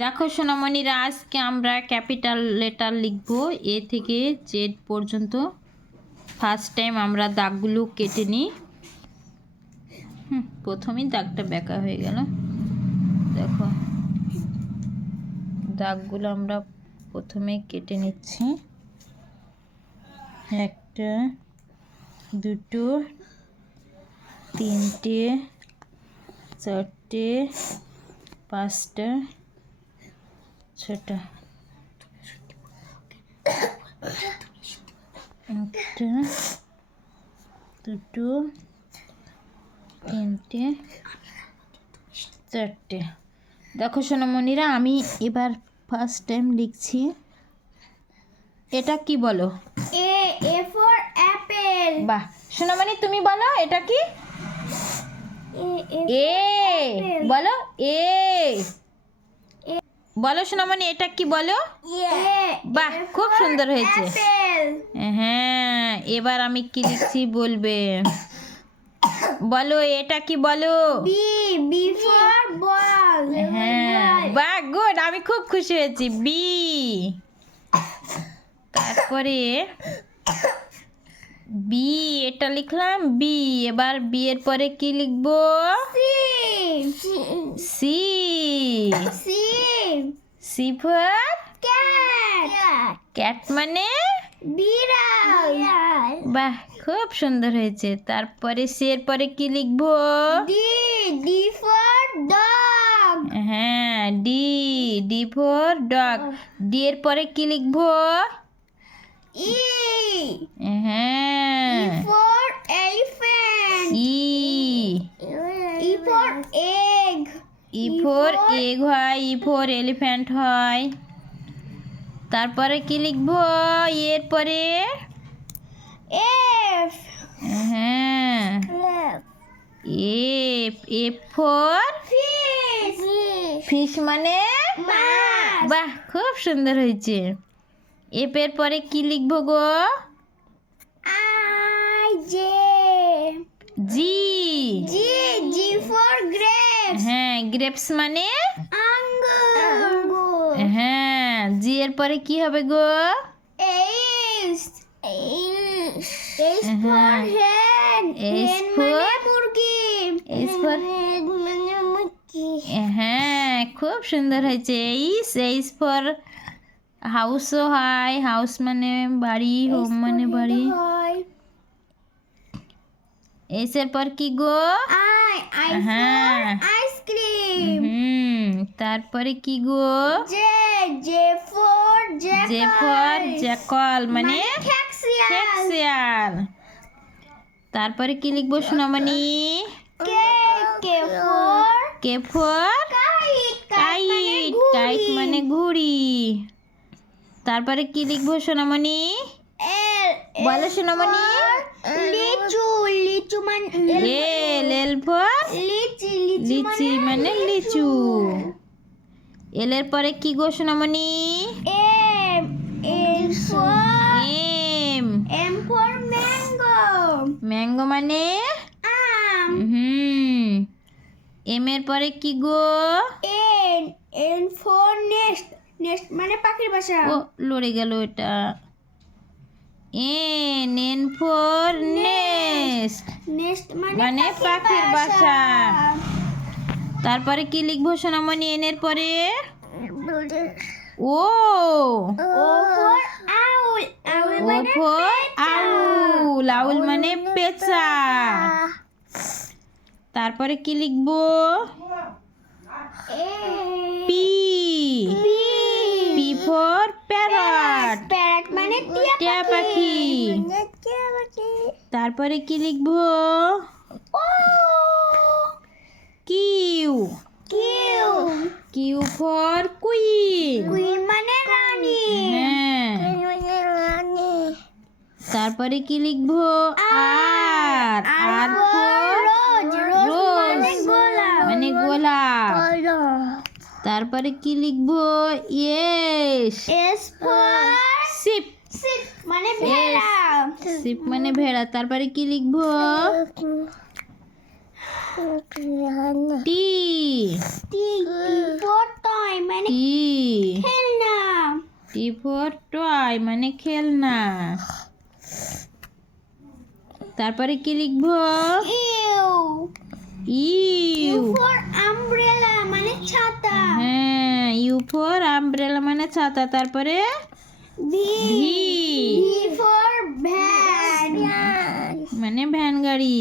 দেখো সোনামণিরা, আজকে আমরা ক্যাপিটাল লেটার লিখব এ থেকে জেড পর্যন্ত। ফার্স্ট টাইম আমরা দাগগুলো কেটে নিই। প্রথমেই দাগটা বেঁকা হয়ে গেল। দেখো, দাগগুলো আমরা প্রথমে কেটে নিচ্ছি। একটা, দুটো, তিনটে, চারটে, পাঁচটা, ছটা। একটা, দুটো, তিনটে, চারটে। দেখো সোনামণিরা, আমি এবার ফার্স্ট টাইম লিখছি। এটা কি বলো? A for Apple. বাহ সোনামণি, তুমি বলো এটা কি? এ বলো, এ বলো সোনামণি, এটা কি বলো? বাহ, খুব সুন্দর হয়েছে। হ্যাঁ, এবার আমি কি লিখছি বলবে। বলো এটা কি বলো? B for ball. হ্যাঁ, বাহ, গুড, আমি খুব খুশি হয়েছি। বি। তারপরে বি, এটা লিখলাম বি। এবার বি এর পরে কি লিখবো? সি। সি ফর ক্যাট মানে বিড়াল। বাহ, খুব সুন্দর হয়েছে। তারপরে সি এর পরে কি লিখবো? D for dog. হ্যাঁ, D. D for dog. D এর পরে কি লিখবো? ই হ্যাঁ, for elephant. E. E for egg. E for egg হয়, ই ফর এলিফ্যান্ট হয়। তারপরে কি লিখবো এর পরে? এফ। হ্যাঁ, F. F for fish. Fish মানে মাছ। বাহ, খুব সুন্দর হয়েছে। এফ এর পরে কি লিখবো গো? I J. G. G for grapes. হ্যাঁ, গ্রেপস মানে আঙ্গুর। হ্যাঁ, জি এর পরে কি হবে গো? H for hen. H হেন for মানে মুরগি। H for মানে মুরগি। হ্যাঁ, খুব সুন্দর হয়েছে। এইচ ফর হাউসও হয়, হাউস মানে বাড়ি, হোম মানে বাড়ি। এইচ এর পর কি গো? আই হ্যাঁ। For ice cream. তারপরে কি গো? J for J for jackal মানে খ্যাক্সিয়াল। তারপরে কি লিখবো সোনামণি? K for K for kite. Kite মানে ঘুড়ি। তারপরে কি লিখবো সোনামণি? বলো সোনামণি। লিচু মানে এল ফর লিচি লিচি মানে লিচু। এল এর পরে কি গো সোনামণি? M for M mango. Mango মানে আম। এম এর পরে কি গো? N for nest. নেস্ট মানে পাখির বাসা। ও, লড়ে গেল এটা। এন ফর নেস্ট নেস্ট মানে পাখির বাসা। তারপরে কি লিখবো সোনামণি এন এর পরে? ও। O for owl. O for আউল। আউল মানে পেঁচা। তারপরে কি লিখবো? P. P for parrot. Parrot মানে টিয়া পাখি। তারপরে কি লিখবো? Q. Q for queen. Queen মানে রানী। হ্যাঁ। তারপরে কি লিখবো? আর। আর ফর রোজ মানে গোলাপ। তারপরে কি লিখবো? S for ship. মানে ভেড়া। শিপ মানে ভেড়া। তারপরে কি লিখবো? টি টি ফর টয় মানে টি খেলনা। টি ফর টয় মানে খেলনা। তারপরে কি লিখবো? ইউ ইউ ফর আমব্রেলা মানে ছাতা। হ্যাঁ, ইউ ফর আমব্রেলা মানে ছাতা। তারপরে V V V for van মানে ভ্যান গাড়ি।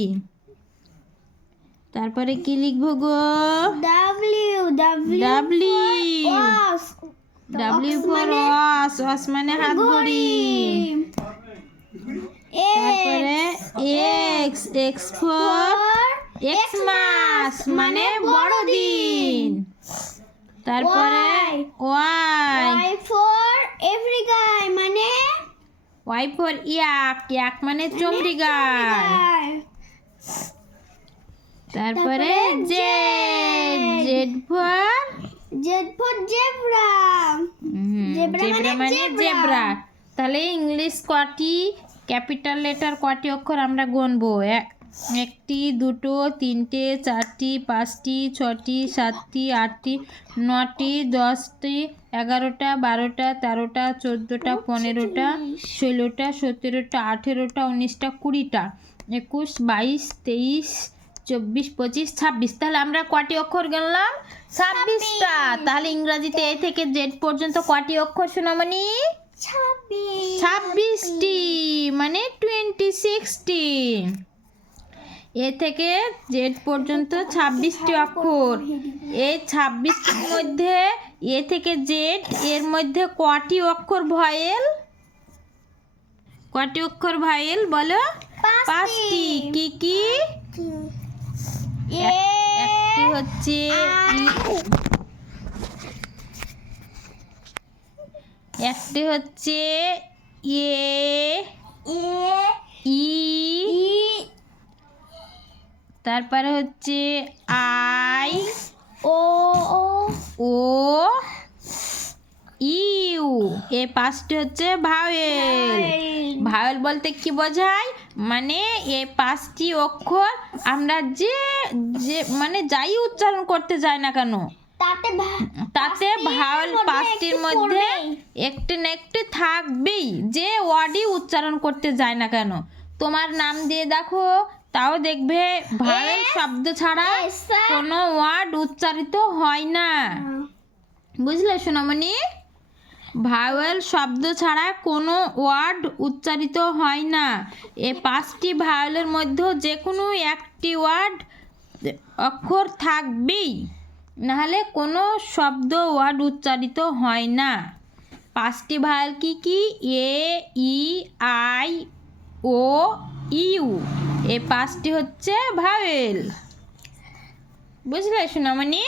তারপরে কি লিখবো গো? W W W was W for watch, watch মানে হাত ঘড়ি। তারপরে এক্স, এক্স ফর এক্সমাস মানে বড়দিন। তারপরে ওয়াই, ওয়াই ফর আফ্রিকায় মানে ওয়াই ফর ইয়াক, ইয়াক মানে চমড়ি গায়। তারপরে Z, Z for Z for zebra zebra মানে জেব্রা। তাহলে ইংলিশ কটি ক্যাপিটাল লেটার কটি অক্ষর আমরা গুনবো? একটি, দুটো, তিনটে, চারটি, পাঁচটি, ছটি, সাতটি, আটটি, নটি, 10টি, 11টা, 12টা, 13টা, 14টা, 15টা, 16টা, 17টা, 18টা, 19টা, 20টা, 21, 22, 23, 24, 25, 26। তাহলে আমরা কটি অক্ষর গেলাম? 26টা। তাহলে ইংরাজিতে এ থেকে জেড পর্যন্ত কটি অক্ষর সোনামণি? 26টি মানে 26টি। এ থেকে জেড পর্যন্ত 26টি অক্ষর। এই 26টির মধ্যে এ থেকে জেড এর মধ্যে কটি অক্ষর ভয়েল? কটি অক্ষর ভয়েল বলো? 5টি। কি কি? একটি হচ্ছে একটি হচ্ছে এ, ই, তারপরে হচ্ছে আই, ও ও, ইউ। এই 5টি হচ্ছে ভাওয়েল। ভাওয়েল বলতে কি বোঝায়? মানে এই 5টি অক্ষর আমরা যে যে মানে যাই উচ্চারণ করতে যাই না কেন, তাতে ভাওয়েল 5টির মধ্যে একটি না একটি থাকবেই, যে ওয়ার্ডই উচ্চারণ করতে যায় না কেন। তোমার নাম দিয়ে দেখো, তাও দেখবে ভাওয়েল শব্দ ছাড়া কোনো ওয়ার্ড উচ্চারিত হয় না। বুঝলে সোনামণি? ভাওয়েল শব্দ ছাড়া কোনো ওয়ার্ড উচ্চারিত হয় না। এই 5টি ভাওয়েলের মধ্যে যে কোনো একটি ওয়ার্ড অক্ষর থাকবেই, নাহলে কোনো শব্দ ওয়ার্ড উচ্চারিত হয় না। 5টি ভাওয়েল কি কি? এ, ই, আই, ও, ইউ। এই 5টি হচ্ছে ভাওয়েল। বুঝলে সোনামণি?